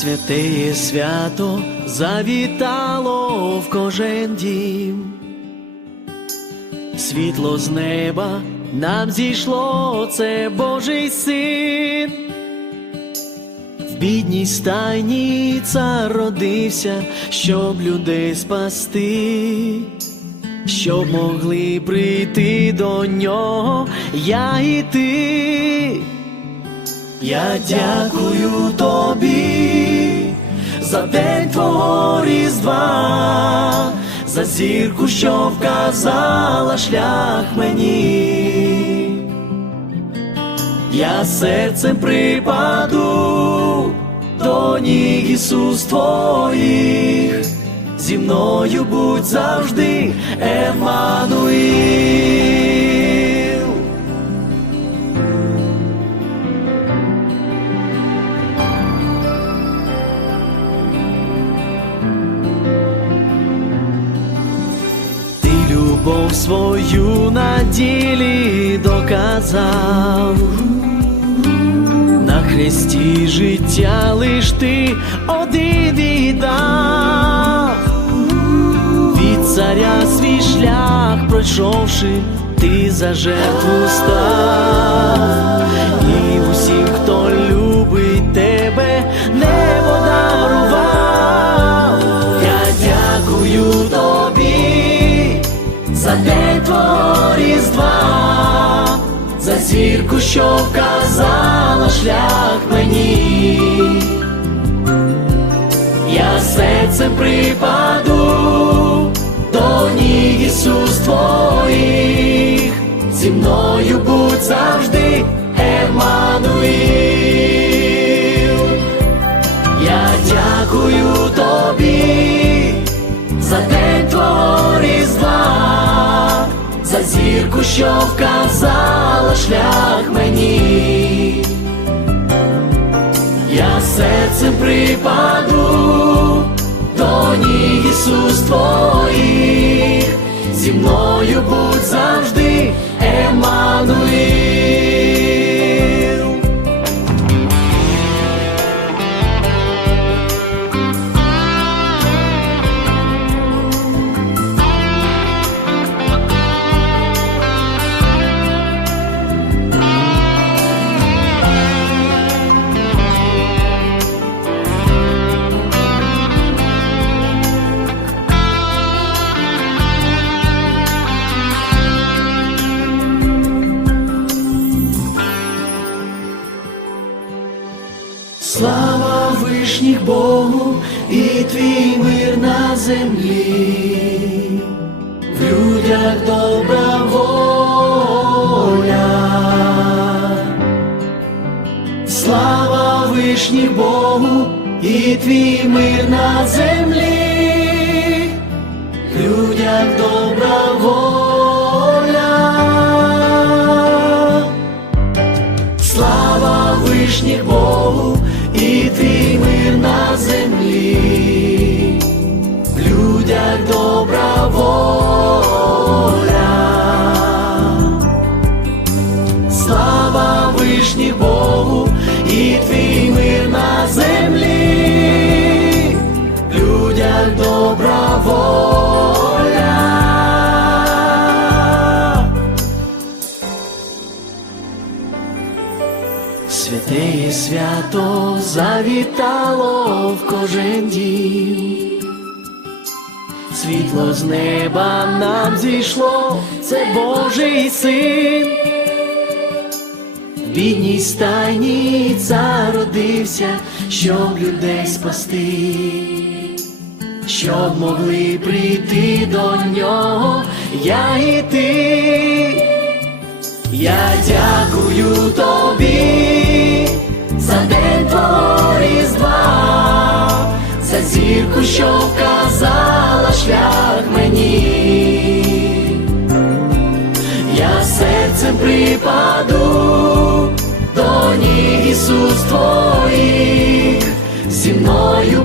Святеє свято завітало в кожен дім, світло з неба нам зійшло, це Божий син. Бідній стайні цар родився, щоб людей спасти, щоб могли прийти до нього, я і ти. Я дякую тобі за день твого різдва, за зірку, що вказала шлях мені. Я серцем припаду до ніг Ісус твоїх, зі мною будь завжди, Еммануїл. Ти любов свою на ділі доказав, на Хресті життя лиш ти один віддав, від царя свій шлях пройшовши, ти за жертву став, і усім, хто любить тебе, небо дарував. Я дякую тобі за день твого різдва, за зірку, що вказала шлях мені. Я серцем припаду до ніг Ісус твоїх, зі мною будь завжди, Еммануїл. Я дякую тобі за день твого різдва, за зірку, що вказала шлях мені. Серцем припаду до ніг Ісус твоїх, зі мною будь завжди, Еммануїл. Вишніх Богу і твій мир на землі, в людях добра воля. Слава вишніх Богу і твій мир на землі, в людях добра воля. Слава вишніх Богу і твій Святеє свято завітало в кожен дім. Світло з неба нам зійшло, це Божий син. В бідній стайні цар родився, щоб людей спасти, щоб могли прийти до нього, я і ти. Я дякую тобі за день твого різдва, за зірку, що вказала шлях мені. Я серцем припаду до ніг Ісус твоїх, зі мною